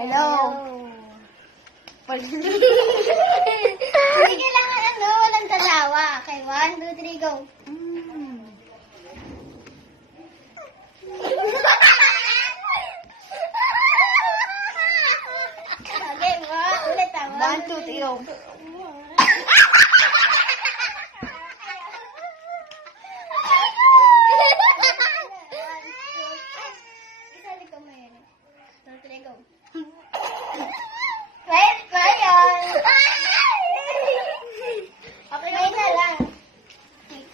Hello. Hindi kailangan walang tatawa. Okay, 1, 2, 3, go. Okay, ulit 1, 2, 3, go. Isali ko mo yun. 2, 3, go. Wait pa yun. Okay, may na lang.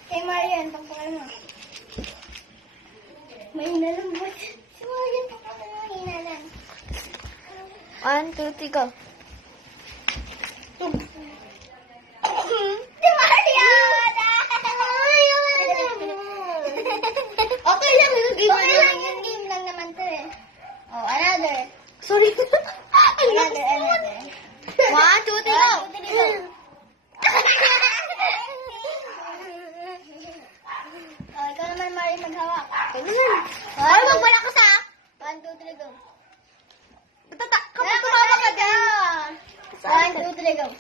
Kay Marian, pagpakan mo. May nalambot. Si Marian, pagpakan mo, hina lang. 1, 2, 3, go. Si Marian! Okay lang yung game. Okay lang yung game lang naman to eh. Oh, another. Sorry. Another. 1, 2, 3, go. Oh, ikaw naman, Mari, maghawak. Ay, magbala ka sa... 1, 2, 3, go. Kapag tumama ka din. 1, 2, 3, go.